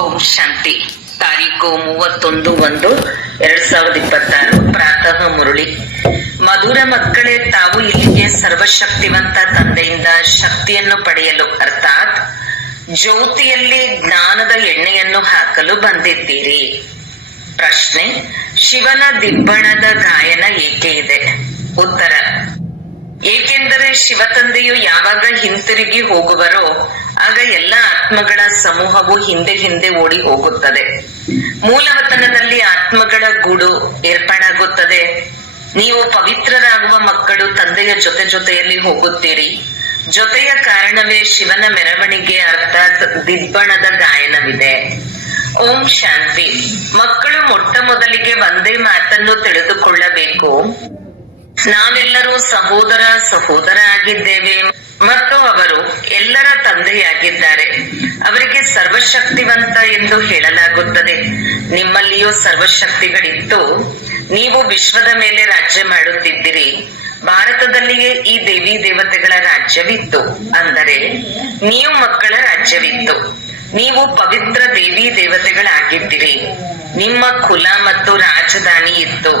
ಓಂ ಶಾಂತಿ. ತಾರೀಕು 31/1/2026 ಪ್ರಾತಃ ಮುರುಳಿ. ಮಧುರ ಮಕ್ಕಳೇ, ತಾವು ಇಲ್ಲಿಗೆ ಸರ್ವಶಕ್ತಿವಂತ ತಂದೆಯಿಂದ ಶಕ್ತಿಯನ್ನು ಪಡೆಯಲು ಅರ್ಥಾತ್ ಜ್ಯೋತಿಯಲ್ಲಿ ಜ್ಞಾನದ ಎಣ್ಣೆಯನ್ನು ಹಾಕಲು ಬಂದಿದ್ದೀರಿ. ಪ್ರಶ್ನೆ: ಶಿವನ ದಿಬ್ಬಣದ ಗಾಯನ ಏಕೆ ಇದೆ? ಉತ್ತರ: ಏಕೆಂದರೆ ಶಿವತಂದೆಯು ಯಾವಾಗ ಹಿಂತಿರುಗಿ ಹೋಗುವರೋ ಆಗ ಎಲ್ಲ ಆತ್ಮಗಳ ಸಮೂಹವು ಹಿಂದೆ ಹಿಂದೆ ಓಡಿ ಹೋಗುತ್ತದೆ. ಮೂಲವತನದಲ್ಲಿ ಆತ್ಮಗಳ ಗೂಡು ಏರ್ಪಾಡಾಗುತ್ತದೆ. ನೀವು ಪವಿತ್ರರಾಗುವ ಮಕ್ಕಳು ತಂದೆಯ ಜೊತೆ ಜೊತೆಯಲ್ಲಿ ಹೋಗುತ್ತೀರಿ. ಜೊತೆಯ ಕಾರಣವೇ ಶಿವನ ಮೆರವಣಿಗೆ ಅರ್ಥಾತ್ ದಿಬ್ಬಣದ ಗಾಯನವಿದೆ. ಓಂ ಶಾಂತಿ. ಮಕ್ಕಳು ಮೊಟ್ಟ ಮೊದಲಿಗೆ ಒಂದೇ ಮಾತನ್ನು ತಿಳಿದುಕೊಳ್ಳಬೇಕು. ನಾವೆಲ್ಲರೂ ಸಹೋದರ ಆಗಿದ್ದೇವೆ ಮತ್ತು ಅವರು ಎಲ್ಲರ ತಂದೆಯಾಗಿದ್ದಾರೆ. ಅವರಿಗೆ ಸರ್ವಶಕ್ತಿವಂತ ಎಂದು ಹೇಳಲಾಗುತ್ತದೆ. ನಿಮ್ಮಲ್ಲಿಯೂ ಸರ್ವಶಕ್ತಿಗಳಿತ್ತು. ನೀವು ವಿಶ್ವದ ಮೇಲೆ ರಾಜ್ಯ ಮಾಡುತ್ತಿದ್ದೀರಿ. ಭಾರತದಲ್ಲಿಯೇ ಈ ದೇವಿ ದೇವತೆಗಳ ರಾಜ್ಯವಿತ್ತು, ಅಂದರೆ ನೀವು ಮಕ್ಕಳ ರಾಜ್ಯವಿತ್ತು. ನೀವು ಪವಿತ್ರ ದೇವಿ ದೇವತೆಗಳಾಗಿದ್ದೀರಿ. ನಿಮ್ಮ ಕುಲ ಮತ್ತು ರಾಜಧಾನಿ ಇತ್ತು.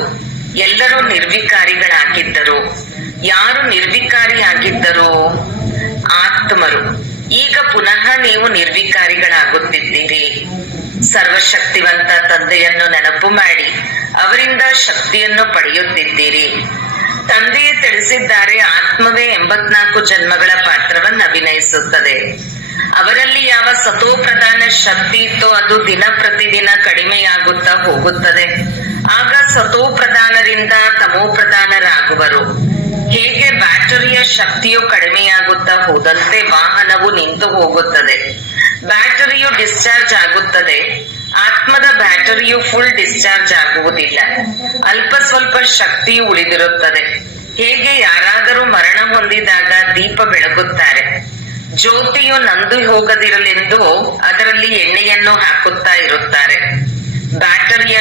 ಎಲ್ಲರೂ ನಿರ್ವಿಕಾರಿಗಳಾಗಿದ್ದರು. ಯಾರು ನಿರ್ವಿಕಾರಿಯಾಗಿದ್ದರು? ಆತ್ಮರು. ಈಗ ಪುನಃ ನೀವು ನಿರ್ವಿಕಾರಿಗಳಾಗುತ್ತಿದ್ದೀರಿ. ಸರ್ವಶಕ್ತಿವಂತ ತಂದೆಯನ್ನು ನೆನಪು ಮಾಡಿ ಅವರಿಂದ ಶಕ್ತಿಯನ್ನು ಪಡೆಯುತ್ತಿದ್ದೀರಿ. ತಂದೆಯೇ ತಿಳಿಸಿದ್ದಾರೆ, ಆತ್ಮವೇ 84 ಜನ್ಮಗಳ ಪಾತ್ರವನ್ನು ಅಭಿನಯಿಸುತ್ತದೆ. ಅವರಲ್ಲಿ ಯಾವ ಸತೋ ಪ್ರಧಾನ ಶಕ್ತಿ ಇತ್ತೋ ಅದು ದಿನ ಪ್ರತಿದಿನ ಕಡಿಮೆಯಾಗುತ್ತಾ ಹೋಗುತ್ತದೆ. ಆಗ ಸತೋ ಪ್ರಧಾನರಿಂದ ತಮೋ ಪ್ರಧಾನರಾಗುವರು. ಹೇಗೆ ಬ್ಯಾಟರಿಯ ಶಕ್ತಿಯು ಕಡಿಮೆಯಾಗುತ್ತಾ ಹೋದಂತೆ ವಾಹನವು ನಿಂತು ಹೋಗುತ್ತದೆ. ಬ್ಯಾಟರಿಯು ಡಿಸ್ಚಾರ್ಜ್ ಆಗುತ್ತದೆ. ಆತ್ಮದ ಬ್ಯಾಟರಿಯು ಫುಲ್ ಡಿಸ್ಚಾರ್ಜ್ ಆಗುವುದಿಲ್ಲ. ಅಲ್ಪ ಸ್ವಲ್ಪ ಶಕ್ತಿಯು ಉಳಿದಿರುತ್ತದೆ. ಹೇಗೆ ಯಾರಾದರೂ ಮರಣ ಹೊಂದಿದಾಗ ದೀಪ ಬೆಳಗುತ್ತಾರೆ. ಜ್ಯೋತಿಯು ನಂದು ಹೋಗದಿರಲೆಂದು ಅದರಲ್ಲಿ ಎಣ್ಣೆಯನ್ನು ಹಾಕುತ್ತಾ ಇರುತ್ತಾರೆ. ಬ್ಯಾಟರಿಯ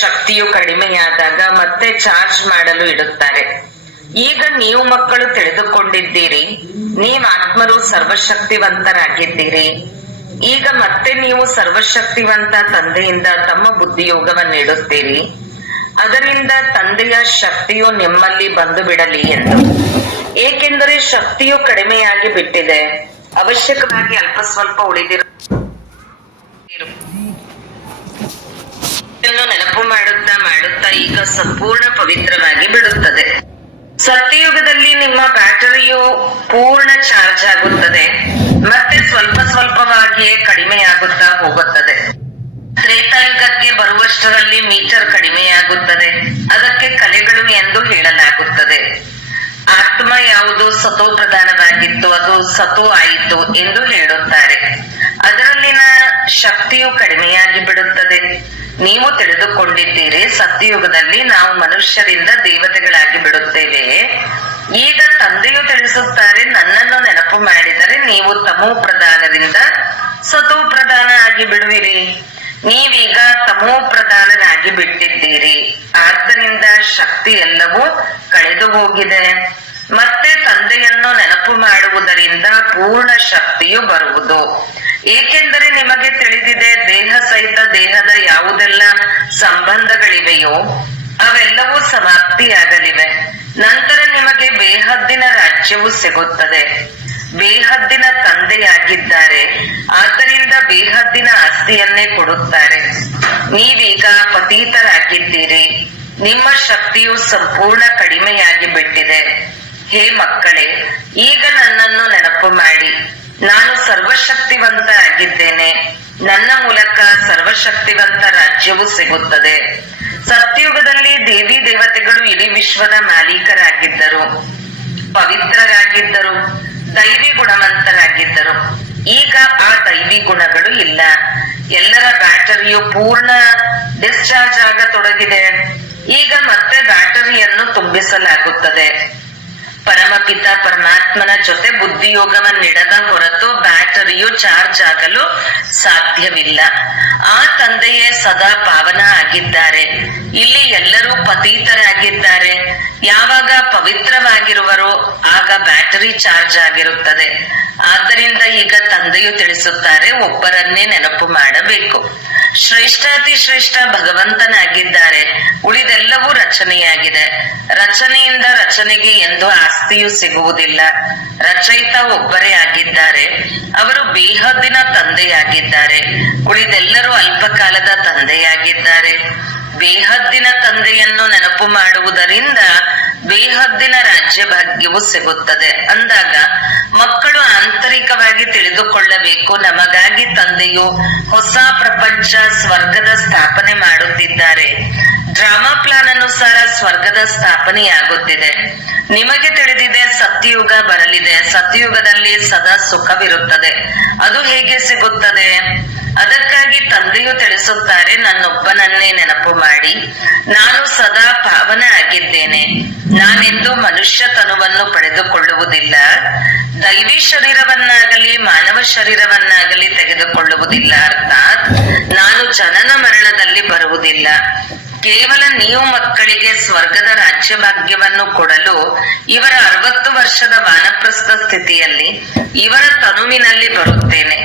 ಶಕ್ತಿಯು ಕಡಿಮೆಯಾದಾಗ ಮತ್ತೆ ಚಾರ್ಜ್ ಮಾಡಲು ಇಡುತ್ತಾರೆ. ಈಗ ನೀವು ಮಕ್ಕಳು ತಿಳಿದುಕೊಂಡಿದ್ದೀರಿ, ನೀವು ಆತ್ಮರು ಸರ್ವಶಕ್ತಿವಂತರಾಗಿದ್ದೀರಿ. ಈಗ ಮತ್ತೆ ನೀವು ಸರ್ವಶಕ್ತಿವಂತ ತಂದೆಯಿಂದ ತಮ್ಮ ಬುದ್ಧಿಯೋಗವನ್ನು ನೀಡುತ್ತೀರಿ. ಅದರಿಂದ ತಂದೆಯ ಶಕ್ತಿಯು ನಿಮ್ಮಲ್ಲಿ ಬಂದು ಬಿಡಲಿ ಎಂದು. ಏಕೆಂದರೆ ಶಕ್ತಿಯು ಕಡಿಮೆಯಾಗಿ ಬಿಟ್ಟಿದೆ. ಅವಶ್ಯಕವಾಗಿ ಅಲ್ಪ ಸ್ವಲ್ಪ ಉಳಿದಿರು ನೆನಪು ಮಾಡುತ್ತಾ ಈಗ ಸಂಪೂರ್ಣ ಪವಿತ್ರವಾಗಿ ಬಿಡುತ್ತದೆ. ಸತ್ಯಯುಗದಲ್ಲಿ ನಿಮ್ಮ ಬ್ಯಾಟರಿಯು ಪೂರ್ಣ ಚಾರ್ಜ್ ಆಗುತ್ತದೆ, ಮತ್ತೆ ಸ್ವಲ್ಪ ಸ್ವಲ್ಪವಾಗಿಯೇ ಕಡಿಮೆಯಾಗುತ್ತಾ ಹೋಗುತ್ತದೆ. ತ್ರೇತಾಯುಗಕ್ಕೆ ಬರುವಷ್ಟರಲ್ಲಿ ಮೀಟರ್ ಕಡಿಮೆಯಾಗುತ್ತದೆ. ಅದಕ್ಕೆ ಕಲೆಗಳು ಎಂದು ಹೇಳಲಾಗುತ್ತದೆ. ಆತ್ಮ ಯಾವುದು ಸತೋ ಪ್ರಧಾನವಾಗಿತ್ತು ಅದು ಸತೋ ಆಯಿತು ಎಂದು ಹೇಳುತ್ತಾರೆ. ಅದರಲ್ಲಿನ ಶಕ್ತಿಯು ಕಡಿಮೆಯಾಗಿ ಬಿಡುತ್ತದೆ. ನೀವು ತಿಳಿದುಕೊಂಡಿದ್ದೀರಿ, ಸತ್ಯಯುಗದಲ್ಲಿ ನಾವು ಮನುಷ್ಯರಿಂದ ದೇವತೆಗಳಾಗಿ ಬಿಡುತ್ತೇವೆ. ಈಗ ತಂದೆಯು ತಿಳಿಸುತ್ತಾರೆ, ನನ್ನನ್ನು ನೆನಪು ಮಾಡಿದರೆ ನೀವು ತಮೋ ಪ್ರಧಾನದಿಂದ ಸತೋ ಪ್ರಧಾನ ಆಗಿ ಬಿಡುವಿರಿ. ನೀವೀಗ ತಮೋ ಪ್ರಧಾನರಾಗಿ ಬಿಟ್ಟಿದ್ದೀರಿ. ಆದ್ದರಿಂದ ಶಕ್ತಿ ಎಲ್ಲವೂ ಕಳೆದು ಹೋಗಿದೆ. ಮತ್ತೆ ತಂದೆಯನ್ನು ನೆನಪು ಮಾಡುವುದರಿಂದ ಪೂರ್ಣ ಶಕ್ತಿಯು ಬರುವುದು. ಏಕೆಂದರೆ ನಿಮಗೆ ತಿಳಿದಿದೆ, ದೇಹ ಸಹಿತ ದೇಹದ ಯಾವುದೆಲ್ಲ ಸಂಬಂಧಗಳಿವೆಯೋ ಅವೆಲ್ಲವೂ ಸಮಾಪ್ತಿಯಾಗಲಿವೆ. ನಂತರ ನಿಮಗೆ ಬೇಹದ್ದಿನ ರಾಜ್ಯವು ಸಿಗುತ್ತದೆ. ಬೇಹದ್ದಿನ ತಂದೆಯಾಗಿದ್ದಾರೆ, ಆದ್ದರಿಂದ ಬೇಹದ್ದಿನ ಆಸ್ತಿಯನ್ನೇ ಕೊಡುತ್ತಾರೆ. ನೀವೀಗ ಪತೀತರಾಗಿದ್ದೀರಿ. ನಿಮ್ಮ ಶಕ್ತಿಯು ಸಂಪೂರ್ಣ ಕಡಿಮೆಯಾಗಿ ಬಿಟ್ಟಿದೆ. ಹೇ ಮಕ್ಕಳೇ, ಈಗ ನನ್ನನ್ನು ನೆನಪು ಮಾಡಿ. ನಾನು ಸರ್ವಶಕ್ತಿವಂತ ಆಗಿದ್ದೇನೆ. ನನ್ನ ಮೂಲಕ ಸರ್ವಶಕ್ತಿವಂತ ರಾಜ್ಯವು ಸಿಗುತ್ತದೆ. ಸತ್ಯಯುಗದಲ್ಲಿ ದೇವಿ ದೇವತೆಗಳು ಇಡೀ ವಿಶ್ವದ ಮಾಲೀಕರಾಗಿದ್ದರು, ಪವಿತ್ರರಾಗಿದ್ದರು, ದೈವಿ ಗುಣವಂತರಾಗಿದ್ದರು. ಈಗ ಆ ದೈವಿ ಗುಣಗಳು ಇಲ್ಲ. ಎಲ್ಲರ ಬ್ಯಾಟರಿಯು ಪೂರ್ಣ ಡಿಸ್ಚಾರ್ಜ್ ಆಗತೊಡಗಿದೆ. ಈಗ ಮತ್ತೆ ಬ್ಯಾಟರಿಯನ್ನು ತುಂಬಿಸಲಾಗುತ್ತದೆ. ಪರಮಪಿತ ಪರಮಾತ್ಮನ ಜೊತೆ ಬುದ್ಧಿಯೋಗವನ್ನಿಡದ ಹೊರತು ಬ್ಯಾಟರಿಯು ಚಾರ್ಜ್ ಆಗಲು ಸಾಧ್ಯವಿಲ್ಲ. ಆ ತಂದೆಯೇ ಸದಾ ಪಾವನ ಆಗಿದ್ದಾರೆ. ಇಲ್ಲಿ ಎಲ್ಲರೂ ಪತೀತರಾಗಿದ್ದಾರೆ. ಯಾವಾಗ ಪವಿತ್ರವಾಗಿರುವರೋ ಆಗ ಬ್ಯಾಟರಿ ಚಾರ್ಜ್ ಆಗಿರುತ್ತದೆ. ಆದ್ದರಿಂದ ಈಗ ತಂದೆಯು ತಿಳಿಸುತ್ತಾರೆ, ಒಬ್ಬರನ್ನೇ ನೆನಪು ಮಾಡಬೇಕು. ಶ್ರೇಷ್ಠಾತಿ ಶ್ರೇಷ್ಠ ಭಗವಂತನಾಗಿದ್ದಾರೆ. ಉಳಿದೆಲ್ಲವೂ ರಚನೆಯಾಗಿದೆ. ರಚನೆಯಿಂದ ರಚನೆಗೆ ಎಂದು ಆಸ್ತಿಯು ಸಿಗುವುದಿಲ್ಲ. ರಚಯಿತ ಒಬ್ಬರೇ ಆಗಿದ್ದಾರೆ. ಅವರು ಬೇಹದ್ದಿನ ತಂದೆಯಾಗಿದ್ದಾರೆ. ಉಳಿದೆಲ್ಲರೂ ಅಲ್ಪಕಾಲದ ತಂದೆಯಾಗಿದ್ದಾರೆ. ಬೇಹದ್ದಿನ ತಂದೆಯನ್ನು ನೆನಪು ಮಾಡುವುದರಿಂದ ಬೇಹದ್ದಿನ ರಾಜ್ಯ ಭಾಗ್ಯವು ಸಿಗುತ್ತದೆ. ಅಂದಾಗ ಮಕ್ಕಳು ಆಂತರಿಕವಾಗಿ ತಿಳಿದುಕೊಳ್ಳಬೇಕು, ನಮಗಾಗಿ ತಂದೆಯು ಹೊಸ ಪ್ರಪಂಚ ಸ್ವರ್ಗದ ಸ್ಥಾಪನೆ ಮಾಡುತ್ತಿದ್ದಾರೆ. ಡ್ರಾಮಾ ಪ್ಲಾನ್ ಅನುಸಾರ ಸ್ವರ್ಗದ ಸ್ಥಾಪನೆಯಾಗುತ್ತಿದೆ. ನಿಮಗೆ ತಿಳಿದಿದೆ ಸತ್ಯಯುಗ ಬರಲಿದೆ. ಸತ್ಯಯುಗದಲ್ಲಿ ಸದಾ ಸುಖವಿರುತ್ತದೆ. ಅದು ಹೇಗೆ ಸಿಗುತ್ತದೆ? ಅದಕ್ಕಾಗಿ ತಂದೆಯು ತಿಳಿಸುತ್ತಾರೆ, ನನ್ನೊಬ್ಬನನ್ನೇ ನೆನಪು ಮಾಡಿ. ನಾನು ಸದಾ ಪಾವನ ಆಗಿದ್ದೇನೆ. ನಾನೆಂದು ಮನುಷ್ಯ ತನುವನ್ನು ಪಡೆದುಕೊಳ್ಳುವುದಿಲ್ಲ. ದೈವಿ ಶರೀರವನ್ನಾಗಲಿ ಮಾನವ ಶರೀರವನ್ನಾಗಲಿ ತೆಗೆದುಕೊಳ್ಳುವುದಿಲ್ಲ. ಅರ್ಥಾತ್ ನಾನು ಜನನ ಮರಣದಲ್ಲಿ ಬರುವುದಿಲ್ಲ. ಕೇವಲ ನೀವು ಮಕ್ಕಳಿಗೆ ಸ್ವರ್ಗದ ರಾಜ್ಯ ಭಾಗ್ಯವನ್ನು ಕೊಡಲು ಇವರ 60 ವರ್ಷದ ವಾನಪ್ರಸ್ಥ ಸ್ಥಿತಿಯಲ್ಲಿ ಇವರ ತನುವಿನಲ್ಲಿ ಬರುತ್ತೇನೆ.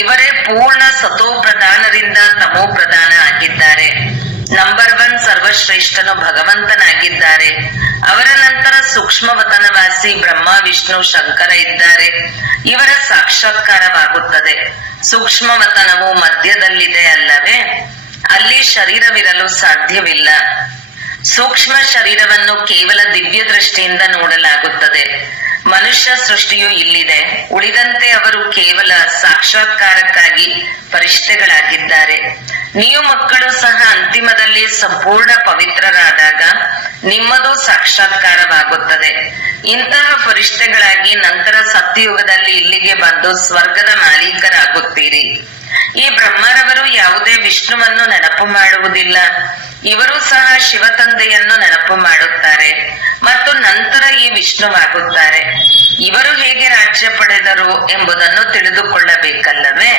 ಇವರೇ ಪೂರ್ಣ ಸತೋ ಪ್ರಧಾನರಿಂದ ತಮೋ ಪ್ರಧಾನ ಆಗಿದ್ದಾರೆ. ನಂಬರ್ 1 ಸರ್ವಶ್ರೇಷ್ಠನು ಭಗವಂತನಾಗಿದ್ದಾರೆ. ಅವರ ನಂತರ ಸೂಕ್ಷ್ಮವತನವಾಸಿ ಬ್ರಹ್ಮ ವಿಷ್ಣು ಶಂಕರ ಇದ್ದಾರೆ. ಇವರ ಸಾಕ್ಷಾತ್ಕಾರವಾಗುತ್ತದೆ. ಸೂಕ್ಷ್ಮವತನವು ಮಧ್ಯದಲ್ಲಿದೆ ಅಲ್ಲವೇ? ಅಲ್ಲಿ ಶರೀರವಿರಲು ಸಾಧ್ಯವಿಲ್ಲ. ಸೂಕ್ಷ್ಮ ಶರೀರವನ್ನು ಕೇವಲ ದಿವ್ಯ ದೃಷ್ಟಿಯಿಂದ ನೋಡಲಾಗುತ್ತದೆ. ಮನುಷ್ಯ ಸೃಷ್ಟಿಯು ಇಲ್ಲಿದೆ. ಉಳಿದಂತೆ ಅವರು ಕೇವಲ ಸಾಕ್ಷಾತ್ಕಾರಕ್ಕಾಗಿ ಪರಿಷ್ಠೆಗಳಾಗಿದ್ದಾರೆ. ನೀವು ಮಕ್ಕಳು ಸಹ ಅಂತಿಮದಲ್ಲಿ ಸಂಪೂರ್ಣ ಪವಿತ್ರರಾದಾಗ ನಿಮ್ಮದು ಸಾಕ್ಷಾತ್ಕಾರವಾಗುತ್ತದೆ. ಇಂತಹ ಫರಿಷ್ಠೆಗಳಾಗಿ ನಂತರ ಸತ್ಯಯುಗದಲ್ಲಿ ಇಲ್ಲಿಗೆ ಬಂದು ಸ್ವರ್ಗದ ಮಾಲೀಕರಾಗುತ್ತೀರಿ. ಈ ಬ್ರಹ್ಮರವರು ಯಾವುದೇ ವಿಷ್ಣುವನ್ನು ನೆನಪು ಮಾಡುವುದಿಲ್ಲ. ಇವರು ಸಹ ಶಿವ ತಂದೆಯನ್ನು ನೆನಪು ಮಾಡುತ್ತಾರೆ ಮತ್ತು ನಂತರ ಈ ವಿಷ್ಣುವಾಗುತ್ತಾರೆ. ಇವರು ಹೇಗೆ ರಾಜ್ಯ ಪಡೆದರು ಎಂಬುದನ್ನು ತಿಳಿದುಕೊಳ್ಳಬೇಕಲ್ಲವೇ?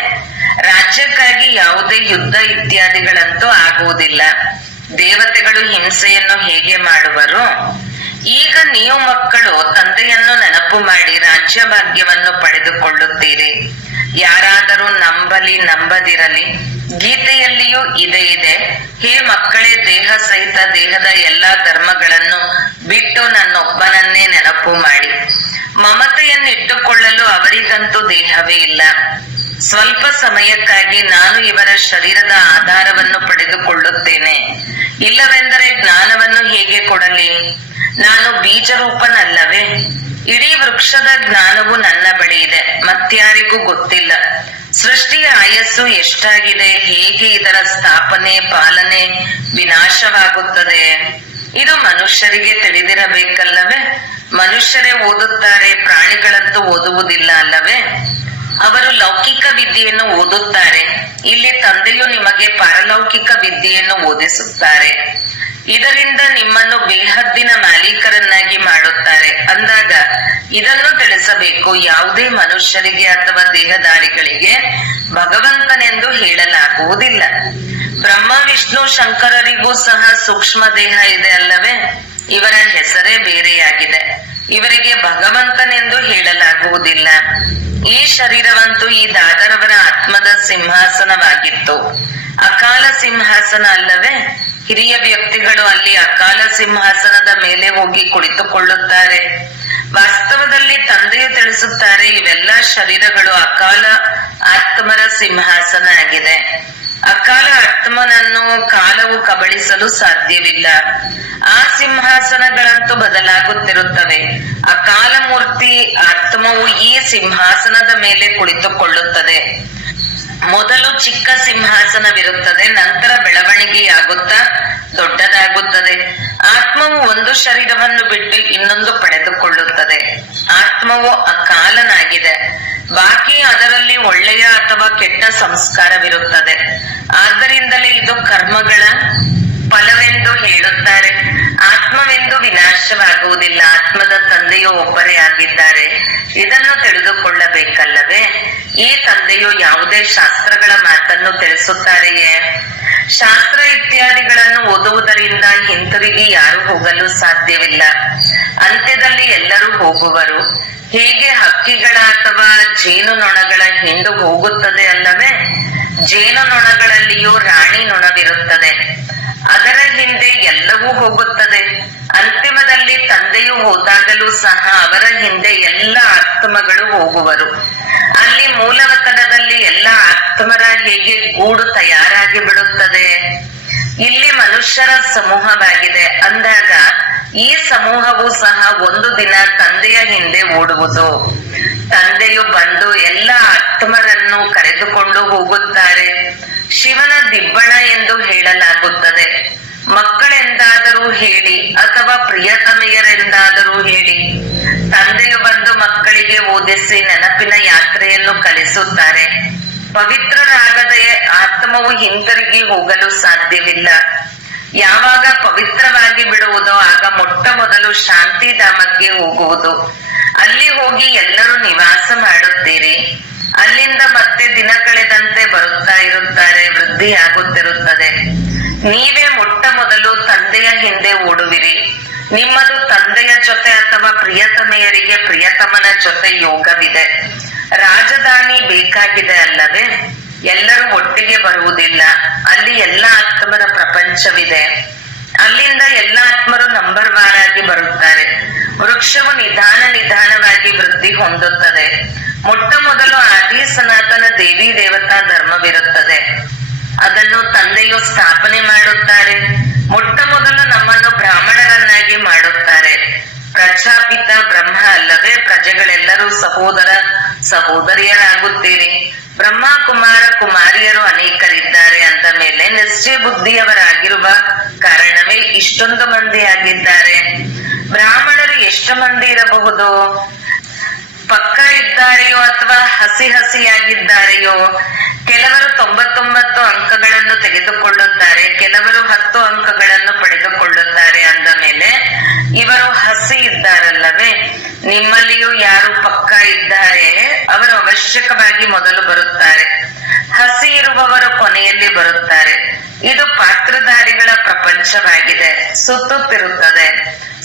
ರಾಜ್ಯಕ್ಕಾಗಿ ಯಾವುದೇ ಯುದ್ಧ ಇತ್ಯಾದಿಗಳಂತೂ ಆಗುವುದಿಲ್ಲ. ದೇವತೆಗಳು ಹಿಂಸೆಯನ್ನು ಹೇಗೆ ಮಾಡುವರು? ಈಗ ನೀವು ಮಕ್ಕಳು ತಂದೆಯನ್ನು ನೆನಪು ಮಾಡಿ ರಾಜ್ಯ ಭಾಗ್ಯವನ್ನು ಪಡೆದುಕೊಳ್ಳುತ್ತೀರಿ. ಯಾರಾದರೂ ನಂಬಲಿ ನಂಬದಿರಲಿ, ಗೀತೆಯಲ್ಲಿಯೂ ಇದೆ. ಹೇ ಮಕ್ಕಳೇ, ದೇಹ ಸಹಿತ ದೇಹದ ಎಲ್ಲಾ ಧರ್ಮಗಳನ್ನು ಬಿಟ್ಟು ನನ್ನೊಬ್ಬನನ್ನೇ ನೆನಪು ಮಾಡಿ. ಮಮತೆಯನ್ನಿಟ್ಟುಕೊಳ್ಳಲು ಅವರಿಗಂತೂ ದೇಹವೇ ಇಲ್ಲ. ಸ್ವಲ್ಪ ಸಮಯಕ್ಕಾಗಿ ನಾನು ಇವರ ಶರೀರದ ಆಧಾರವನ್ನು ಪಡೆದುಕೊಳ್ಳುತ್ತೇನೆ. ಇಲ್ಲವೆಂದರೆ ಜ್ಞಾನವನ್ನು ಹೇಗೆ ಕೊಡಲಿ? ನಾನು ಬೀಜರೂಪನಲ್ಲವೇ? ಇಡೀ ವೃಕ್ಷದ ಜ್ಞಾನವು ನನ್ನ ಬಳಿ ಇದೆ, ಮತ್ಯಾರಿಗೂ ಗೊತ್ತಿಲ್ಲ. ಸೃಷ್ಟಿಯ ಆಯಸ್ಸು ಎಷ್ಟಾಗಿದೆ, ಹೇಗೆ ಇದರ ಸ್ಥಾಪನೆ ಪಾಲನೆ ವಿನಾಶವಾಗುತ್ತದೆ, ಇದು ಮನುಷ್ಯರಿಗೆ ತಿಳಿದಿರಬೇಕಲ್ಲವೇ? ಮನುಷ್ಯರೇ ಓದುತ್ತಾರೆ, ಪ್ರಾಣಿಗಳಂತೂ ಓದುವುದಿಲ್ಲ ಅಲ್ಲವೇ? ಅವರು ಲೌಕಿಕ ವಿದ್ಯೆಯನ್ನು ಓದುತ್ತಾರೆ. ಇಲ್ಲಿ ತಂದೆಯು ನಿಮಗೆ ಪಾರಲೌಕಿಕ ವಿದ್ಯೆಯನ್ನು ಓದಿಸುತ್ತಾರೆ. ಇದರಿಂದ ನಿಮ್ಮನ್ನು ಬೇಹದ್ದಿನ ಮಾಲೀಕರನ್ನಾಗಿ ಮಾಡುತ್ತಾರೆ. ಅಂದಾಗ ಇದನ್ನು ತಿಳಿಸಬೇಕು, ಯಾವುದೇ ಮನುಷ್ಯರಿಗೆ ಅಥವಾ ದೇಹದಾರಿಗಳಿಗೆ ಭಗವಂತನೆಂದು ಹೇಳಲಾಗುವುದಿಲ್ಲ. ಬ್ರಹ್ಮ ವಿಷ್ಣು ಶಂಕರರಿಗೂ ಸಹ ಸೂಕ್ಷ್ಮ ದೇಹ ಇದೆ ಅಲ್ಲವೇ? ಇವರ ಹೆಸರೇ ಬೇರೆಯಾಗಿದೆ. ಇವರಿಗೆ ಭಗವಂತನೆಂದು ಹೇಳಲಾಗುವುದಿಲ್ಲ. ಈ ಶರೀರವಂತೂ ಈ ದಾದರವರ ಆತ್ಮದ ಸಿಂಹಾಸನವಾಗಿತ್ತು. ಅಕಾಲ ಸಿಂಹಾಸನ ಅಲ್ಲವೇ? ಹಿರಿಯ ವ್ಯಕ್ತಿಗಳು ಅಲ್ಲಿ ಅಕಾಲ ಸಿಂಹಾಸನದ ಮೇಲೆ ಹೋಗಿ ಕುಳಿತುಕೊಳ್ಳುತ್ತಾರೆ. ವಾಸ್ತವದಲ್ಲಿ ತಂದೆಯು ತಿಳಿಸುತ್ತಾರೆ, ಇವೆಲ್ಲ ಶರೀರಗಳು ಅಕಾಲ ಆತ್ಮರ ಸಿಂಹಾಸನ ಆಗಿದೆ. ಅಕಾಲ ಆತ್ಮನನ್ನು ಕಾಲವು ಕಬಳಿಸಲು ಸಾಧ್ಯವಿಲ್ಲ. ಆ ಸಿಂಹಾಸನಗಳಂತೂ ಬದಲಾಗುತ್ತಿರುತ್ತವೆ. ಅಕಾಲ ಮೂರ್ತಿ ಆತ್ಮವು ಈ ಸಿಂಹಾಸನದ ಮೇಲೆ ಕುಳಿತುಕೊಳ್ಳುತ್ತದೆ. ಮೊದಲು ಚಿಕ್ಕ ಸಿಂಹಾಸನವಿರುತ್ತದೆ, ನಂತರ ಬೆಳವಣಿಗೆಯಾಗುತ್ತಾ ದೊಡ್ಡದಾಗುತ್ತದೆ. ಆತ್ಮವು ಒಂದು ಶರೀರವನ್ನು ಬಿಟ್ಟು ಇನ್ನೊಂದು ಪಡೆದುಕೊಳ್ಳುತ್ತದೆ. ಆತ್ಮವು ಅಕಾಲನಾಗಿದೆ. ಬಾಕಿ ಅದರಲ್ಲಿ ಒಳ್ಳೆಯ ಅಥವಾ ಕೆಟ್ಟ ಸಂಸ್ಕಾರವಿರುತ್ತದೆ. ಆದ್ದರಿಂದಲೇ ಇದು ಕರ್ಮಗಳ ಫಲವೆಂದು ಹೇಳುತ್ತಾರೆ. ಆತ್ಮವೆಂದು ವಿನಾಶವಾಗುವುದಿಲ್ಲ. ಆತ್ಮದ ತಂದೆಯು ಒಬ್ಬರೇ ಆಗಿದ್ದಾರೆ. ಇದನ್ನು ತಿಳಿದುಕೊಳ್ಳಬೇಕಲ್ಲವೇ? ಈ ತಂದೆಯು ಯಾವುದೇ ಶಾಸ್ತ್ರಗಳ ಮಾತನ್ನು ತಿಳಿಸುತ್ತಾರೆಯೇ? ಶಾಸ್ತ್ರ ಇತ್ಯಾದಿಗಳನ್ನು ಓದುವುದರಿಂದ ಹಿಂತಿರುಗಿ ಯಾರು ಹೋಗಲು ಸಾಧ್ಯವಿಲ್ಲ. ಅಂತ್ಯದಲ್ಲಿ ಎಲ್ಲರೂ ಹೋಗುವರು. ಹೇಗೆ ಹಕ್ಕಿಗಳ ಅಥವಾ ಜೇನುನೊಣಗಳ ಹಿಂಡು ಹೋಗುತ್ತದೆ ಅಲ್ಲವೇ? ಜೇನುನೊಣಗಳಲ್ಲಿಯೂ ರಾಣಿ ನೊಣವಿರುತ್ತದೆ. ಅದರ ಹಿಂದೆ ಎಲ್ಲವೂ ಹೋಗುತ್ತದೆ. ಅಂತಿಮದಲ್ಲಿ ತಂದೆಯು ಹೋದಾಗಲೂ ಸಹ ಅವರ ಹಿಂದೆ ಎಲ್ಲ ಆತ್ಮಗಳು ಹೋಗುವರು. ಅಲ್ಲಿ ಮೂಲವತನದಲ್ಲಿ ಎಲ್ಲ ಆತ್ಮರ ಹೇಗೆ ಗೂಡು ತಯಾರಾಗಿ ಬಿಡುತ್ತದೆ. ಇಲ್ಲಿ ಮನುಷ್ಯರ ಸಮೂಹವಾಗಿದೆ ಅಂದಾಗ ಈ ಸಮೂಹವು ಸಹ ಒಂದು ದಿನ ತಂದೆಯ ಹಿಂದೆ ಓಡುವುದು. ತಂದೆಯು ಬಂದು ಎಲ್ಲ ಆತ್ಮರನ್ನು ಕರೆದುಕೊಂಡು ಹೋಗುತ್ತಾರೆ. ಶಿವನ ದಿಬ್ಬಣ ಎಂದು ಹೇಳಲಾಗುತ್ತದೆ. ಮಕ್ಕಳೆಂದಾದರೂ ಹೇಳಿ ಅಥವಾ ಪ್ರಿಯತಮೆಯರೆಂದಾದರೂ ಹೇಳಿ, ತಂದೆಯು ಬಂದು ಮಕ್ಕಳಿಗೆ ಓದಿಸಿ ನೆನಪಿನ ಯಾತ್ರೆಯನ್ನು ಕಲಿಸುತ್ತಾರೆ. ಪವಿತ್ರರಾಗದೆ ಆತ್ಮವು ಹಿಂತಿರುಗಿ ಹೋಗಲು ಸಾಧ್ಯವಿಲ್ಲ. ಯಾವಾಗ ಪವಿತ್ರವಾಗಿ ಬಿಡುವುದೋ ಆಗ ಮೊಟ್ಟ ಮೊದಲು ಶಾಂತಿಧಾಮಕ್ಕೆ ಹೋಗುವುದು. ಅಲ್ಲಿ ಹೋಗಿ ಎಲ್ಲರೂ ನಿವಾಸ ಮಾಡುತ್ತೀರಿ. ಅಲ್ಲಿಂದ ಮತ್ತೆ ದಿನ ಕಳೆದಂತೆ ಬರುತ್ತಾ ಇರುತ್ತಾರೆ. ವೃದ್ಧಿಯಾಗುತ್ತಿರುತ್ತದೆ. ನೀವೇ ಮೊಟ್ಟ ಮೊದಲು ತಂದೆಯ ಹಿಂದೆ ಓಡುವಿರಿ. ನಿಮ್ಮದು ತಂದೆಯ ಜೊತೆ ಅಥವಾ ಪ್ರಿಯತಮೆಯರಿಗೆ ಪ್ರಿಯತಮನ ಜೊತೆ ಯೋಗವಿದೆ. ರಾಜಧಾನಿ ಬೇಕಾಗಿದೆ ಅಲ್ಲವೇ? ಎಲ್ಲರೂ ಒಟ್ಟಿಗೆ ಬರುವುದಿಲ್ಲ. ಅಲ್ಲಿ ಎಲ್ಲ ಆತ್ಮರ ಪ್ರಪಂಚವಿದೆ. ಅಲ್ಲಿಂದ ಎಲ್ಲ ಆತ್ಮರು ನಂಬರ್ ವಾರಾಗಿ ಬರುತ್ತಾರೆ. ವೃಕ್ಷವು ನಿಧಾನವಾಗಿ ವೃದ್ಧಿ ಹೊಂದುತ್ತದೆ. ಮೊಟ್ಟ ಮೊದಲು ಆದಿ ಸನಾತನ ದೇವಿ ದೇವತಾ ಧರ್ಮವಿರುತ್ತದೆ. ಅದನ್ನು ತಂದೆಯು ಸ್ಥಾಪನೆ ಮಾಡುತ್ತಾರೆ. ಮೊಟ್ಟ ಮೊದಲು ನಮ್ಮನ್ನು ಬ್ರಾಹ್ಮಣರನ್ನಾಗಿ ಮಾಡುತ್ತಾರೆ. ಪ್ರಜಾಪಿತ ಬ್ರಹ್ಮ ಅಲ್ಲವೇ? ಪ್ರಜೆಗಳೆಲ್ಲರೂ ಸಹೋದರ ಸಹೋದರಿಯರಾಗುತ್ತೀರಿ. ಬ್ರಹ್ಮ ಕುಮಾರ ಕುಮಾರಿಯರು ಅನೇಕರಿದ್ದಾರೆ ಅಂದ ಮೇಲೆ ನಿಶ್ಚಯ ಬುದ್ಧಿಯವರಾಗಿರುವ ಕಾರಣವೇ ಇಷ್ಟೊಂದು ಮಂದಿ ಆಗಿದ್ದಾರೆ. ಬ್ರಾಹ್ಮಣರು ಎಷ್ಟು ಮಂದಿ ಇರಬಹುದು? ಪಕ್ಕ ಇದ್ದಾರೆಯೋ ಅಥವಾ ಹಸಿಯಾಗಿದ್ದಾರೆಯೋ? ಕೆಲವರು 99 ಅಂಕಗಳನ್ನು ತೆಗೆದುಕೊಳ್ಳುತ್ತಾರೆ, ಕೆಲವರು 10 ಅಂಕಗಳನ್ನು ಪಡೆದುಕೊಳ್ಳುತ್ತಾರೆ ಅಂದ ಮೇಲೆ ಇವರು ಹಸಿ ಇದ್ದಾರಲ್ಲವೇ? ನಿಮ್ಮಲ್ಲಿಯೂ ಯಾರು ಪಕ್ಕ ಇದ್ದಾರೆ ಅವರು ಅವಶ್ಯಕವಾಗಿ ಮೊದಲು ಬರುತ್ತಾರೆ. ಹಸಿ ಇರುವವರು ಕೊನೆಯಲ್ಲಿ ಬರುತ್ತಾರೆ. ಇದು ಪಾತ್ರಧಾರಿಗಳ ಪ್ರಪಂಚವಾಗಿದೆ. ಸುತ್ತುತ್ತಿರುತ್ತದೆ.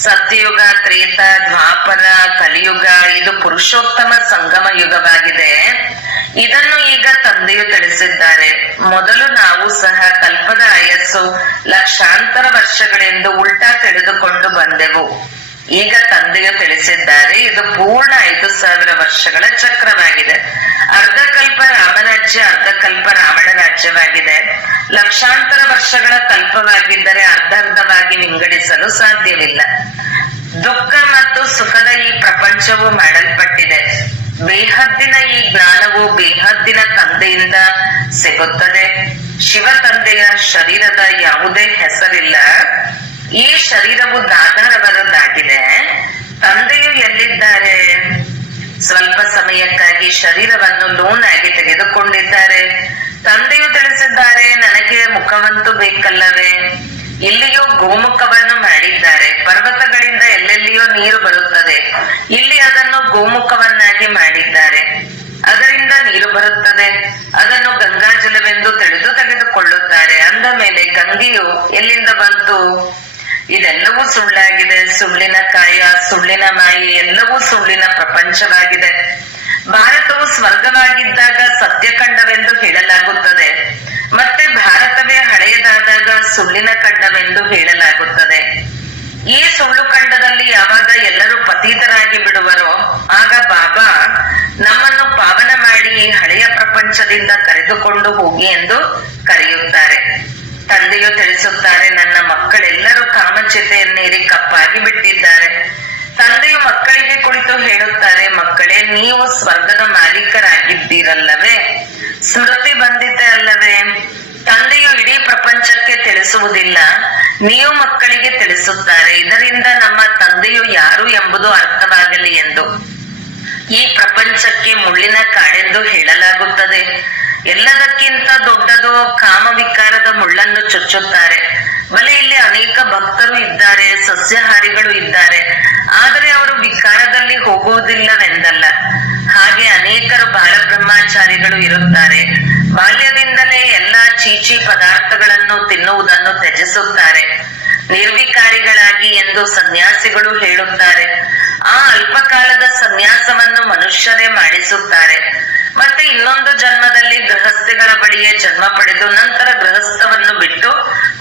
ಸತ್ಯಯುಗ, ತ್ರೇತ, ದ್ವಾಪರ, ಕಲಿಯುಗ ಇದು ಪುರುಷೋತ್ತಮ ಸಂಗಮ ಯುಗವಾಗಿದೆ. ಇದನ್ನು ಈಗ ತಂದೆಯು ತಿಳಿಸಿದ್ದಾರೆ. ಮೊದಲು ನಾವು ಸಹ ಕಲ್ಪದ ಆಯಸ್ಸು ಲಕ್ಷಾಂತರ ವರ್ಷಗಳೆಂದು ಉಲ್ಟಾ ತಿಳಿದುಕೊಂಡು ಬಂದೆವು. ಈಗ ತಂದೆಯು ತಿಳಿಸಿದ್ದಾರೆ ಇದು ಪೂರ್ಣ 5000 ವರ್ಷಗಳ ಚಕ್ರವಾಗಿದೆ. ಅರ್ಧಕಲ್ಪ ರಾಮರಾಜ್ಯ, ಅರ್ಧಕಲ್ಪ ರಾವಣ ರಾಜ್ಯವಾಗಿದೆ. ಲಕ್ಷಾಂತರ ವರ್ಷಗಳ ಕಲ್ಪವಾಗಿದ್ದರೆ ಅರ್ಧವಾಗಿ ವಿಂಗಡಿಸಲು ಸಾಧ್ಯವಿಲ್ಲ. ದುಃಖ ಮತ್ತು ಸುಖದ ಈ ಪ್ರಪಂಚವು ಮಾಡಲ್ಪಟ್ಟಿದೆ. ಬೇಹದ್ದಿನ ಈ ಜ್ಞಾನವು ಬೇಹದ್ದಿನ ತಂದೆಯಿಂದ ಸಿಗುತ್ತದೆ. ಶಿವ ತಂದೆಯ ಶರೀರದ ಯಾವುದೇ ಹೆಸರಿಲ್ಲ. ಈ ಶರೀರವು ದಾದಾರವರದಾಗಿದೆ. ತಂದೆಯು ಎಲ್ಲಿದ್ದಾರೆ? ಸ್ವಲ್ಪ ಸಮಯಕ್ಕಾಗಿ ಶರೀರವನ್ನು ಲೋನ್ ಆಗಿ ತೆಗೆದುಕೊಂಡಿದ್ದಾರೆ. ತಂದೆಯು ತಿಳಿಸಿದ್ದಾರೆ ನನಗೆ ಮುಖವಂತೂ ಬೇಕಲ್ಲವೇ? ಇಲ್ಲಿಯೂ ಗೋಮುಖವನ್ನು ಮಾಡಿದ್ದಾರೆ. ಪರ್ವತಗಳಿಂದ ಎಲ್ಲೆಲ್ಲಿಯೋ ನೀರು ಬರುತ್ತದೆ. ಇಲ್ಲಿ ಅದನ್ನು ಗೋಮುಖವನ್ನಾಗಿ ಮಾಡಿದ್ದಾರೆ. ಅದರಿಂದ ನೀರು ಬರುತ್ತದೆ. ಅದನ್ನು ಗಂಗಾಜಲವೆಂದು ತಿಳಿದು ತೆಗೆದುಕೊಳ್ಳುತ್ತಾರೆ. ಅಂದ ಮೇಲೆ ಗಂಗೆಯು ಎಲ್ಲಿಂದ ಬಂತು? ಇದೆಲ್ಲವೂ ಸುಳ್ಳಾಗಿದೆ. ಸುಳ್ಳಿನ ಕಾಯ, ಸುಳ್ಳಿನ ಮಾಯೆ, ಎಲ್ಲವೂ ಸುಳ್ಳಿನ ಪ್ರಪಂಚವಾಗಿದೆ. ಭಾರತವು ಸ್ವರ್ಗವಾಗಿದ್ದಾಗ ಸತ್ಯಖಂಡವೆಂದು ಹೇಳಲಾಗುತ್ತದೆ. ಮತ್ತೆ ಭಾರತವೇ ಹಳೆಯದಾದಾಗ ಸುಳ್ಳಿನ ಖಂಡವೆಂದು ಹೇಳಲಾಗುತ್ತದೆ. ಈ ಸುಳ್ಳು ಖಂಡದಲ್ಲಿ ಯಾವಾಗ ಎಲ್ಲರೂ ಪತೀತರಾಗಿ ಬಿಡುವರೋ ಆಗ ಬಾಬಾ ನಮ್ಮನ್ನು ಪಾವನ ಮಾಡಿ ಈ ಹಳೆಯ ಪ್ರಪಂಚದಿಂದ ಕರೆದುಕೊಂಡು ಹೋಗಿ ಎಂದು ಕರೆಯುತ್ತಾರೆ. ತಂದೆಯು ತಿಳಿಸುತ್ತಾರೆ ನನ್ನ ಮಕ್ಕಳೆಲ್ಲರೂ ಕಾಮಚಿತೆಯನ್ನೇರಿ ಕಪ್ಪಾಗಿ ಬಿಟ್ಟಿದ್ದಾರೆ. ತಂದೆಯು ಮಕ್ಕಳಿಗೆ ಕುಳಿತು ಹೇಳುತ್ತಾರೆ ಮಕ್ಕಳೇ, ನೀವು ಸ್ವರ್ಗದ ಮಾಲೀಕರಾಗಿದ್ದೀರಲ್ಲವೇ? ಸ್ಮೃತಿ ಬಂದಿದೆ ಅಲ್ಲವೇ? ತಂದೆಯು ಇಡೀ ಪ್ರಪಂಚಕ್ಕೆ ತಿಳಿಸುವುದಿಲ್ಲ, ನೀವು ಮಕ್ಕಳಿಗೆ ತಿಳಿಸುತ್ತಾರೆ. ಇದರಿಂದ ನಮ್ಮ ತಂದೆಯು ಯಾರು ಎಂಬುದು ಅರ್ಥವಾಗಲಿ ಎಂದು. ಈ ಪ್ರಪಂಚಕ್ಕೆ ಮುಳ್ಳಿನ ಕಾಡೆಂದು ಹೇಳಲಾಗುತ್ತದೆ. ಎಲ್ಲದಕ್ಕಿಂತ ದೊಡ್ಡದು ಕಾಮವಿಕಾರದ ಮುಳ್ಳನ್ನು ಚುಚ್ಚುತ್ತಾರೆ. ಬಲೆ ಇಲ್ಲಿ ಅನೇಕ ಭಕ್ತರು ಇದ್ದಾರೆ, ಸಸ್ಯಾಹಾರಿಗಳು ಇದ್ದಾರೆ, ಆದರೆ ಅವರು ವಿಕಾರದಲ್ಲಿ ಹೋಗುವುದಿಲ್ಲವೆಂದಲ್ಲ. ಹಾಗೆ ಅನೇಕರು ಬಾಲಬ್ರಹ್ಮಚಾರಿಗಳು ಇರುತ್ತಾರೆ. ಬಾಲ್ಯದಿಂದಲೇ ಎಲ್ಲಾ ಚೀಚಿ ಪದಾರ್ಥಗಳನ್ನು ತಿನ್ನುವುದನ್ನು ತ್ಯಜಿಸುತ್ತಾರೆ. ನಿರ್ವಿಕಾರಿಗಳಾಗಿ ಎಂದು ಸನ್ಯಾಸಿಗಳು ಹೇಳುತ್ತಾರೆ. ಆ ಅಲ್ಪಕಾಲದ ಸನ್ಯಾಸವನ್ನು ಮನುಷ್ಯರೇ ಮಾಡಿಸುತ್ತಾರೆ. ಮತ್ತೆ ಇನ್ನೊಂದು ಜನ್ಮದಲ್ಲಿ ಗೃಹಸ್ಥಿಗಳ ಬಳಿಯೇ ಜನ್ಮ ಪಡೆದು ನಂತರ ಗೃಹಸ್ಥವನ್ನು ಬಿಟ್ಟು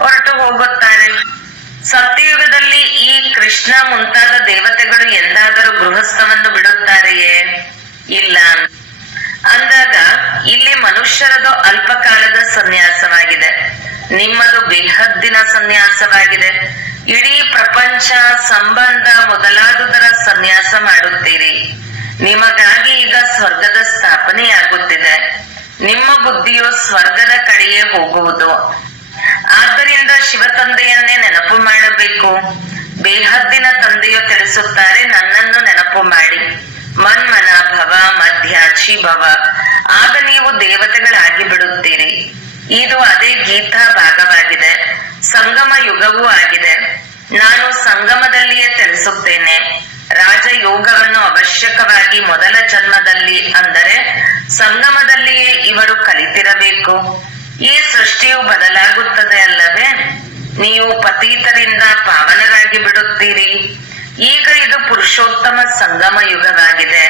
ಹೊರಟು ಹೋಗುತ್ತಾರೆ. ಸತ್ಯಯುಗದಲ್ಲಿ ಈ ಕೃಷ್ಣ ಮುಂತಾದ ದೇವತೆಗಳು ಎಂದಾದರೂ ಗೃಹಸ್ಥವನ್ನು ಬಿಡುತ್ತಾರೆಯೇ? ಇಲ್ಲ. ಅಂದಾಗ ಇಲ್ಲಿ ಮನುಷ್ಯರದು ಅಲ್ಪಕಾಲದ ಸನ್ಯಾಸವಾಗಿದೆ, ನಿಮ್ಮದು ಬೇಹದ್ದಿನ ಸನ್ಯಾಸವಾಗಿದೆ. ಇಡೀ ಪ್ರಪಂಚ, ಸಂಬಂಧ ಮೊದಲಾದುದರ ಸನ್ಯಾಸ ಮಾಡುತ್ತೀರಿ. ನಿಮಗಾಗಿ ಈಗ ಸ್ವರ್ಗದ ಸ್ಥಾಪನೆಯಾಗುತ್ತಿದೆ. ನಿಮ್ಮ ಬುದ್ಧಿಯು ಸ್ವರ್ಗದ ಕಡೆಯೇ ಹೋಗುವುದು. ಆದ್ದರಿಂದ ಶಿವ ತಂದೆಯನ್ನೇ ನೆನಪು ಮಾಡಬೇಕು. ಬೇಹದ್ದಿನ ತಂದೆಯು ತಿಳಿಸುತ್ತಾರೆ, ನನ್ನನ್ನು ನೆನಪು ಮಾಡಿ. ಮನ್ಮನ ಭವ ಮಧ್ಯಾಚಿ ಭವ, ಆಗ ನೀವು ದೇವತೆಗಳಾಗಿ ಬಿಡುತ್ತೀರಿ. ಇದು ಅದೇ ಗೀತಾ ಭಾಗವಾಗಿದೆ, ಸಂಗಮ ಯುಗವೂ ಆಗಿದೆ. ನಾನು ಸಂಗಮದಲ್ಲಿಯೇ ತಿಳಿಸುತ್ತೇನೆ. ರಾಜಯೋಗವನ್ನು ಅವಶ್ಯಕವಾಗಿ ಮೊದಲ ಜನ್ಮದಲ್ಲಿ, ಅಂದರೆ ಸಂಗಮದಲ್ಲಿಯೇ ಇವರು ಕಲಿತಿರಬೇಕು. ಈ ಸೃಷ್ಟಿಯು ಬದಲಾಗುತ್ತದೆ ಅಲ್ಲವೇ? ನೀವು ಪತೀತರಿಂದ ಪಾವನರಾಗಿ ಬಿಡುತ್ತೀರಿ. ಈಗ ಇದು ಪುರುಷೋತ್ತಮ ಸಂಗಮ ಯುಗವಾಗಿದೆ.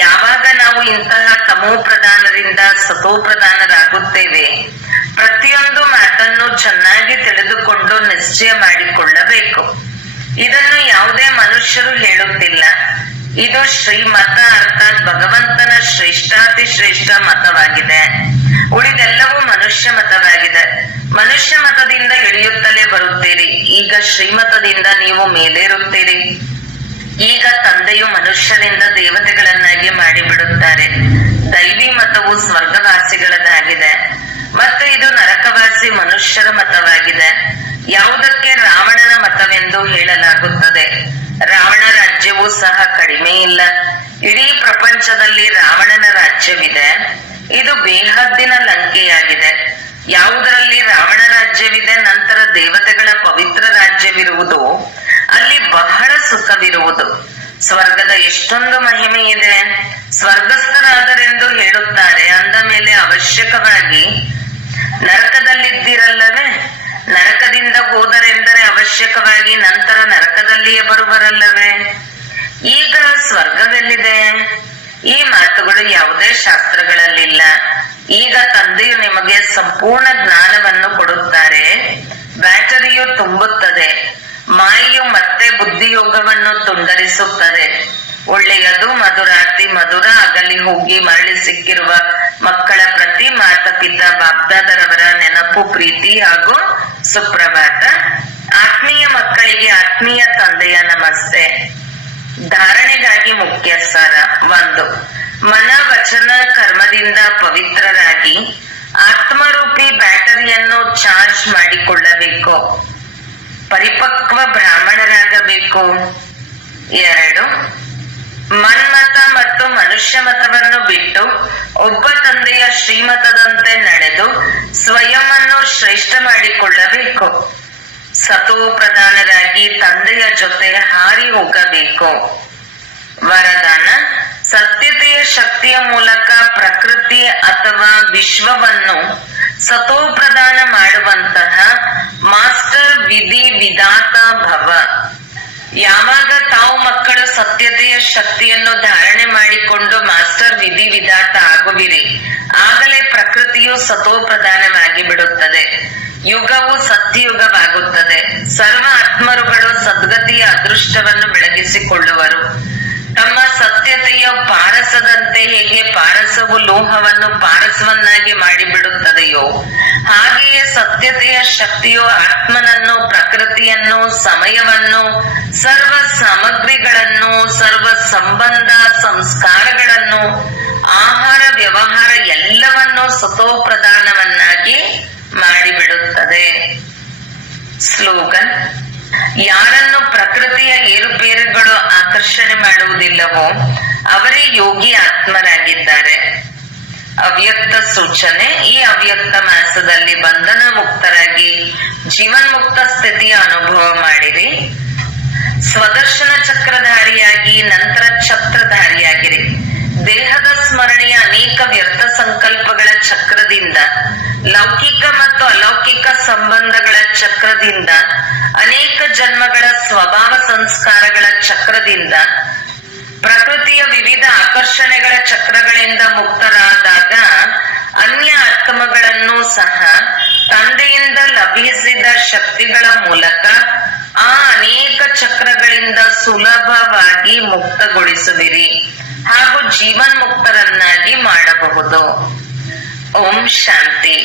ಯಾವಾಗ ನಾವು ಇಂತಹ ತಮೋ ಪ್ರಧಾನರಿಂದ ಸತೋ ಪ್ರಧಾನರಾಗುತ್ತೇವೆ, ಪ್ರತಿಯೊಂದು ಮಾತನ್ನು ಚೆನ್ನಾಗಿ ತಿಳಿದುಕೊಂಡು ನಿಶ್ಚಯ ಮಾಡಿಕೊಳ್ಳಬೇಕು. ಇದನ್ನು ಯಾವುದೇ ಮನುಷ್ಯರು ಹೇಳುತ್ತಿಲ್ಲ. ಇದು ಶ್ರೀಮತ, ಅರ್ಥಾತ್ ಭಗವಂತನ ಶ್ರೇಷ್ಠಾತಿ ಶ್ರೇಷ್ಠ ಮತವಾಗಿದೆ. ಉಳಿದೆಲ್ಲವೂ ಮನುಷ್ಯ ಮತವಾಗಿದೆ. ಮನುಷ್ಯ ಮತದಿಂದ ಇಳಿಯುತ್ತಲೇ ಬರುತ್ತೀರಿ. ಈಗ ಶ್ರೀಮತದಿಂದ ನೀವು ಮೇಲೇರುತ್ತೀರಿ. ಈಗ ತಂದೆಯು ಮನುಷ್ಯರಿಂದ ದೇವತೆಗಳನ್ನಾಗಿ ಮಾಡಿಬಿಡುತ್ತಾರೆ. ದೈವಿ ಮತವು ಸ್ವರ್ಗವಾಸಿಗಳದಾಗಿದೆ ಮತ್ತು ಇದು ನರಕವಾಸಿ ಮನುಷ್ಯರ ಮತವಾಗಿದೆ. ಯಾವುದಕ್ಕೆ ರಾವಣನ ಮತವೆಂದು ಹೇಳಲಾಗುತ್ತದೆ. ರಾವಣ ರಾಜ್ಯವೂ ಸಹ ಕಡಿಮೆ ಇಲ್ಲ. ಇಡೀ ಪ್ರಪಂಚದಲ್ಲಿ ರಾವಣನ ರಾಜ್ಯವಿದೆ. ಇದು ಬೇಹದ್ದಿನ ಲಂಕೆಯಾಗಿದೆ. ಯಾವುದರಲ್ಲಿ ರಾವಣ ರಾಜ್ಯವಿದೆ, ನಂತರ ದೇವತೆಗಳ ಪವಿತ್ರ ರಾಜ್ಯವಿರುವುದು, ಅಲ್ಲಿ ಬಹಳ ಸುಖವಿರುವುದು. ಸ್ವರ್ಗದ ಎಷ್ಟೊಂದು ಮಹಿಮೆ ಇದೆ. ಸ್ವರ್ಗಸ್ಥರಾದರೆಂದು ಹೇಳುತ್ತಾರೆ, ಅಂದ ಮೇಲೆ ಅವಶ್ಯಕವಾಗಿ ನರಕದಲ್ಲಿದ್ದಿರಲ್ಲವೇ? ನರಕದಿಂದ ಹೋದರೆಂದರೆ ಅವಶ್ಯಕವಾಗಿ ನಂತರ ನರಕದಲ್ಲಿಯೇ ಬರುವರಲ್ಲವೇ? ಈಗ ಸ್ವರ್ಗವೆಲ್ಲಿದೆ? ಈ ಮಾತುಗಳು ಯಾವುದೇ ಶಾಸ್ತ್ರಗಳಲ್ಲಿಲ್ಲ. ಈಗ ತಂದೆಯು ನಿಮಗೆ ಸಂಪೂರ್ಣ ಜ್ಞಾನವನ್ನು ಕೊಡುತ್ತಾರೆ. ಬ್ಯಾಟರಿಯು ತುಂಬುತ್ತದೆ. ಮಾಯೆಯು ಮತ್ತೆ ಬುದ್ಧಿಯೋಗವನ್ನು ತುಂಡರಿಸುತ್ತದೆ. ಒಳ್ಳೆಯದು ಮಧುರಾತಿ ಮಧುರ ಅಗಲಿ ಹೋಗಿ ಮರಳಿ ಸಿಕ್ಕಿರುವ ಮಕ್ಕಳ ಪ್ರತಿ ಮಾತಪಿತ ಬಾಬ್ದಾದರವರ ನೆನಪು, ಪ್ರೀತಿ ಹಾಗೂ ಸುಪ್ರಭಾತ. ಆತ್ಮೀಯ ಮಕ್ಕಳಿಗೆ ಆತ್ಮೀಯ ತಂದೆಯ ನಮಸ್ತೆ. ಧಾರಣೆಗಾಗಿ ಮುಖ್ಯ ಸಾರ. 1. ಮನ ವಚನ ಕರ್ಮದಿಂದ ಪವಿತ್ರರಾಗಿ ಆತ್ಮರೂಪಿ ಬ್ಯಾಟರಿಯನ್ನು ಚಾರ್ಜ್ ಮಾಡಿಕೊಳ್ಳಬೇಕು. ಪರಿಪಕ್ವ ಬ್ರಾಹ್ಮಣರಾಗಬೇಕು. 2. ಮನ್ಮತ ಮತ್ತು ಮನುಷ್ಯ ಮತವನ್ನು ಬಿಟ್ಟು ಒಬ್ಬ ತಂದೆಯ ಶ್ರೀಮತದಂತೆ ನಡೆದು ಸ್ವಯಂವನ್ನು ಶ್ರೇಷ್ಠ ಮಾಡಿಕೊಳ್ಳಬೇಕು. ಸತೋ ಪ್ರಧಾನರಾಗಿ ತಂದೆಯ ಜೊತೆ ಹಾರಿ ಹೋಗಬೇಕು. ವರದಾನ: ಸತ್ಯತೆಯ ಶಕ್ತಿಯ ಮೂಲಕ ಪ್ರಕೃತಿ ಅಥವಾ ವಿಶ್ವವನ್ನು ಸತೋ ಪ್ರದಾನ ಮಾಡುವಂತಹ ಮಾಸ್ಟರ್ ವಿಧಿ ವಿಧಾತ ಭವ. ಯಾವಾಗ ತಾವು ಮಕ್ಕಳು ಸತ್ಯತೆಯ ಶಕ್ತಿಯನ್ನು ಧಾರಣೆ ಮಾಡಿಕೊಂಡು ಮಾಸ್ಟರ್ ವಿಧಿ ವಿಧಾತ ಆಗುವಿರಿ, ಆಗಲೇ ಪ್ರಕೃತಿಯು ಸತೋ ಪ್ರಧಾನವಾಗಿ ಬಿಡುತ್ತದೆ. ಯುಗವು ಸತ್ಯಯುಗವಾಗುತ್ತದೆ. ಸರ್ವ ಆತ್ಮರುಗಳು ಸದ್ಗತಿಯ ಅದೃಷ್ಟವನ್ನು ಬೆಳಗಿಸಿಕೊಳ್ಳುವರು. ತಮ್ಮ ಸತ್ಯತೆಯ ಪಾರಸದಂತೆ ಹೇಗೆ ಪಾರಸವು ಲೋಹವನ್ನು ಪಾರಸವನ್ನಾಗಿ ಮಾಡಿಬಿಡುತ್ತದೆಯೋ, ಹಾಗೆಯೇ ಸತ್ಯತೆಯ ಶಕ್ತಿಯು ಆತ್ಮನನ್ನು, ಪ್ರಕೃತಿಯನ್ನು, ಸಮಯವನ್ನು, ಸರ್ವ ಸಾಮಗ್ರಿಗಳನ್ನು, ಸರ್ವ ಸಂಬಂಧ ಸಂಸ್ಕಾರಗಳನ್ನು, ಆಹಾರ ವ್ಯವಹಾರ ಎಲ್ಲವನ್ನೂ ಸತೋ ಪ್ರಧಾನವನ್ನಾಗಿ ಮಾಡಿಬಿಡುತ್ತದೆ. ಸ್ಲೋಗನ್: ಯಾರನ್ನು ಪ್ರಕೃತಿಯ ಏರುಪೇರುಗಳು ಆಕರ್ಷಣೆ ಮಾಡುವುದಿಲ್ಲವೋ ಅವರೇ ಯೋಗಿ ಆತ್ಮರಾಗಿದ್ದಾರೆ. ಅವ್ಯಕ್ತ ಸೂಚನೆ: ಈ ಅವ್ಯಕ್ತ ಮಾಸದಲ್ಲಿ ಬಂಧನ ಮುಕ್ತರಾಗಿ ಜೀವನ್ಮುಕ್ತ ಸ್ಥಿತಿಯ ಅನುಭವ ಮಾಡಿರಿ. ಸ್ವದರ್ಶನ ಚಕ್ರಧಾರಿಯಾಗಿ ನಂತರ ಛತ್ರಧಾರಿಯಾಗಿರಿ. ದೇಹದ ಸ್ಮರಣೆಯ ಅನೇಕ ವ್ಯರ್ಥ ಸಂಕಲ್ಪಗಳ ಚಕ್ರದಿಂದ, ಲೌಕಿಕ ಮತ್ತು ಅಲೌಕಿಕ ಸಂಬಂಧಗಳ ಚಕ್ರದಿಂದ, ಅನೇಕ ಜನ್ಮಗಳ ಸ್ವಭಾವ ಸಂಸ್ಕಾರಗಳ ಚಕ್ರದಿಂದ, ಪ್ರಕೃತಿಯ ವಿವಿಧ ಆಕರ್ಷಣೆಗಳ ಚಕ್ರಗಳಿಂದ ಮುಕ್ತರಾದಾಗ ಅನ್ಯ ಆತ್ಮಗಳನ್ನು ಸಹ ತಂದೆಯಿಂದ ಲಭಿಸಿದ ಶಕ್ತಿಗಳ ಮೂಲಕ ಆ ಅನೇಕ ಚಕ್ರಗಳಿಂದ ಸುಲಭವಾಗಿ ಮುಕ್ತಗೊಳಿಸುವಿರಿ ಹಾಗೂ ಜೀವನ್ಮುಕ್ತರನ್ನಾಗಿ ಮಾಡಬಹುದು. ಓಂ ಶಾಂತಿ.